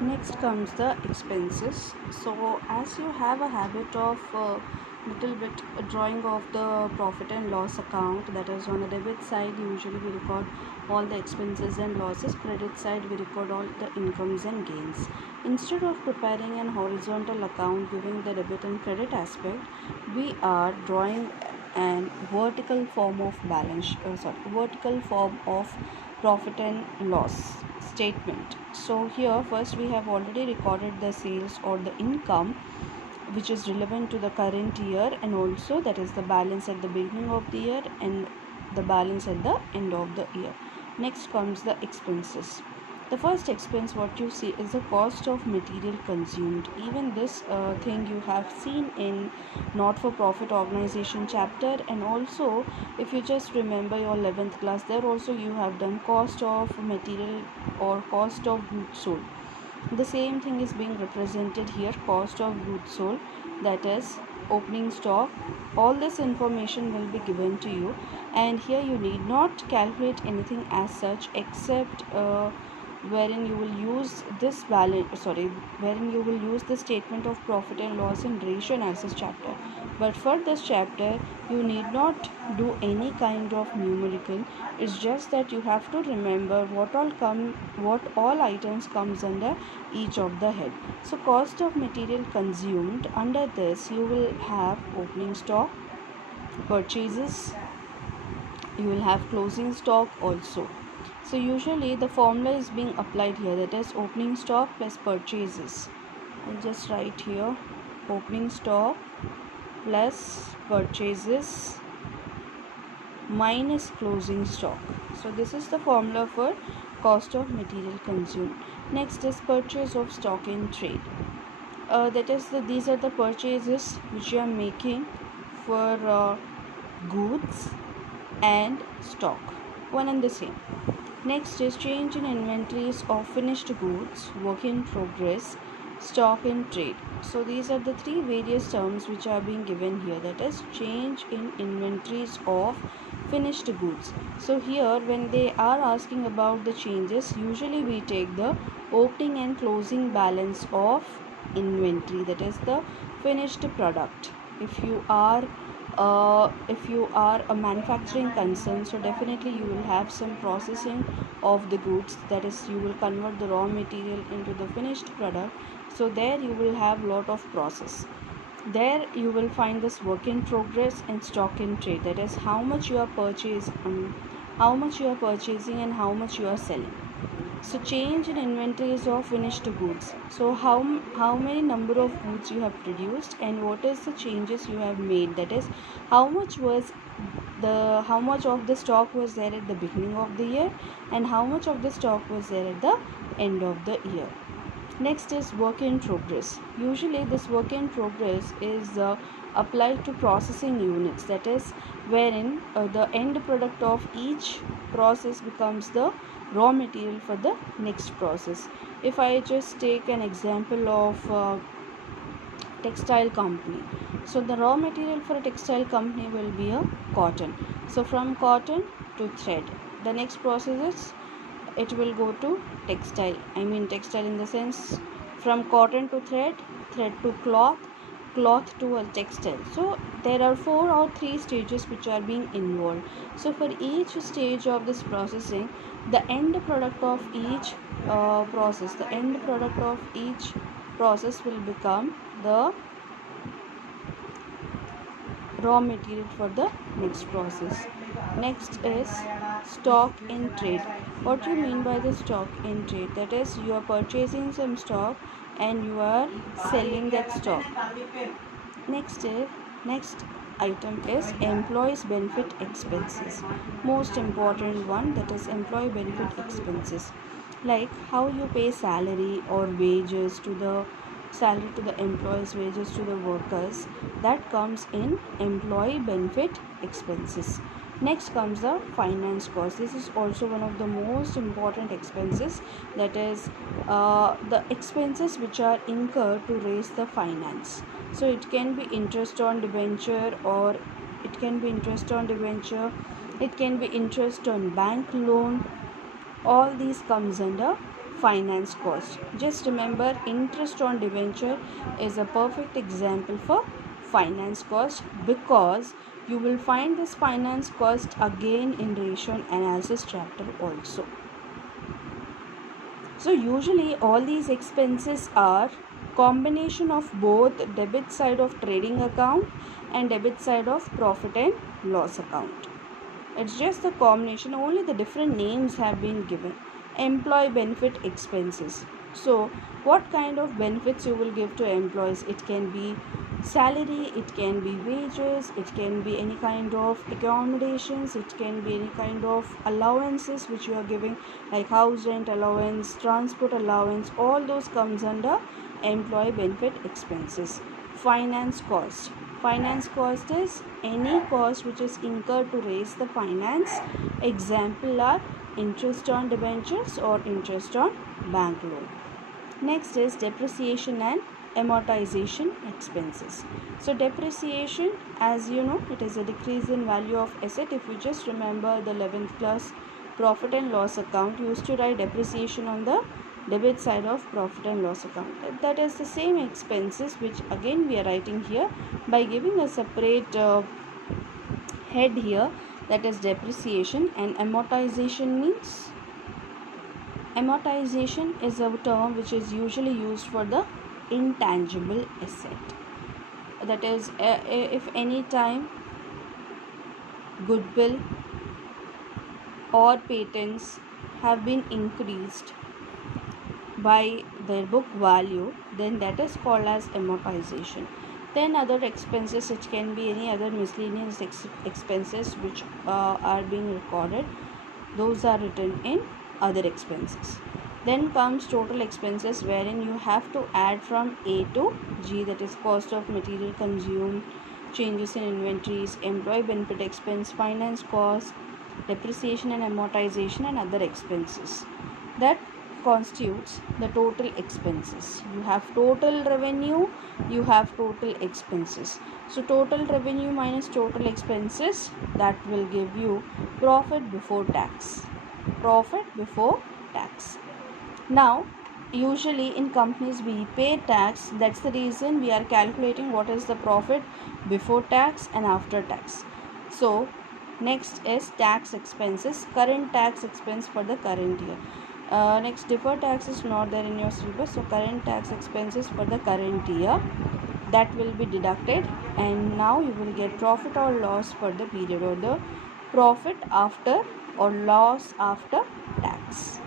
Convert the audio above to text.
Next comes the expenses. So as you have a habit of little bit drawing of the profit and loss account, that is on the debit side usually we record all the expenses and losses, credit side we record all the incomes and gains. Instead of preparing an horizontal account giving the debit and credit aspect, we are drawing an vertical form of vertical form of profit and loss statement. So here first we have already recorded the sales or the income which is relevant to the current year, and also that is the balance at the beginning of the year and the balance at the end of the year. Next comes the expenses. The first expense what you see is the cost of material consumed. Even this thing you have seen in not for profit organization chapter, and also if you just remember your 11th class, there also you have done cost of material or cost of goods sold. The same thing is being represented here, cost of goods sold, that is opening stock. All this information will be given to you, and here you need not calculate anything as such except wherein you will use this balance sorry wherein you will use the statement of profit and loss in ratio analysis chapter. But for this chapter you need not do any kind of numerical. It's just that you have to remember what all items comes under each of the head. So cost of material consumed, under this you will have opening stock, purchases, you will have closing stock also. So usually the formula is being applied here, that is opening stock plus purchases. I'll just write here opening stock plus purchases minus closing stock. So this is the formula for cost of material consumed. Next is purchase of stock in trade. That is these are the purchases which you are making for goods and stock, one and the same. Next is change in inventories of finished goods, work in progress, stock in trade. So these are the three various terms which are being given here, that is change in inventories of finished goods. So here when they are asking about the changes, usually we take the opening and closing balance of inventory, that is the finished product. If you are a manufacturing concern, so definitely you will have some processing of the goods, that is you will convert the raw material into the finished product. So there you will have lot of process. There you will find this work in progress and stock in trade, that is how much you are purchasing and how much you are selling. So change in inventories of finished goods. So how many number of goods you have produced and what is the changes you have made, that is how much of the stock was there at the beginning of the year and how much of the stock was there at the end of the year. Next is work in progress. Usually this work in progress is applied to processing units, that is wherein the end product of each process becomes the raw material for the next process. If I just take an example of textile company, so the raw material for a textile company will be a cotton. So from cotton to thread, the next process is it will go to textile in the sense from cotton to thread to cloth to a textile. So there are 4 or 3 stages which are being involved. So for each stage of this processing, the end product of each process will become the raw material for the next process. Next is stock in trade. What do you mean by the stock in trade? That is you are purchasing some stock and you are selling that stock. Next item is employees benefit expenses. Most important one, that is employee benefit expenses, like how you pay salary or wages to the employees, wages to the workers, that comes in employee benefit expenses. Next comes the finance cost. This is also one of the most important expenses, that is the expenses which are incurred to raise the finance. So it can be interest on debenture, or it can be interest on debenture, it can be interest on bank loan. All these comes under finance cost. Just remember, interest on debenture is a perfect example for finance cost, because you will find this finance cost again in ratio and analysis chapter also. So usually all these expenses are combination of both debit side of trading account and debit side of profit and loss account. It's just the combination, only the different names have been given. Employee benefit expenses. So what kind of benefits you will give to employees? It can be salary, it can be wages, it can be any kind of accommodations, it can be any kind of allowances which you are giving, like house rent allowance, transport allowance. All those comes under employee benefit expenses. Finance cost. Finance cost is any cost which is incurred to raise the finance. Example are interest on debentures or interest on bank loan. Next is depreciation and amortization expenses. So depreciation, as you know, it is a decrease in value of asset. If you just remember the 11th class profit and loss account, you used to write depreciation on the debit side of profit and loss account. That is the same expenses which again we are writing here by giving a separate head here, that is depreciation. And amortization means, amortization is a term which is usually used for the intangible asset. That is, if any time goodwill or patents have been increased by their book value, then that is called as amortization. Then other expenses, which can be any other miscellaneous expenses which are being recorded, those are written in other expenses. Then comes total expenses, wherein you have to add from A to G, that is cost of material consumed, changes in inventories, employee benefit expense, finance cost, depreciation and amortization, and other expenses. That constitutes the total expenses. You have total revenue, you have total expenses. So total revenue minus total expenses, that will give you profit before tax. Profit before tax. Now usually in companies we pay tax. That's the reason we are calculating what is the profit before tax and after tax. So next is tax expenses, current tax expense for the current year. Next, deferred tax is not there in your syllabus, so current tax expenses for the current year, that will be deducted, and now you will get profit or loss for the period, or the profit after or loss after tax.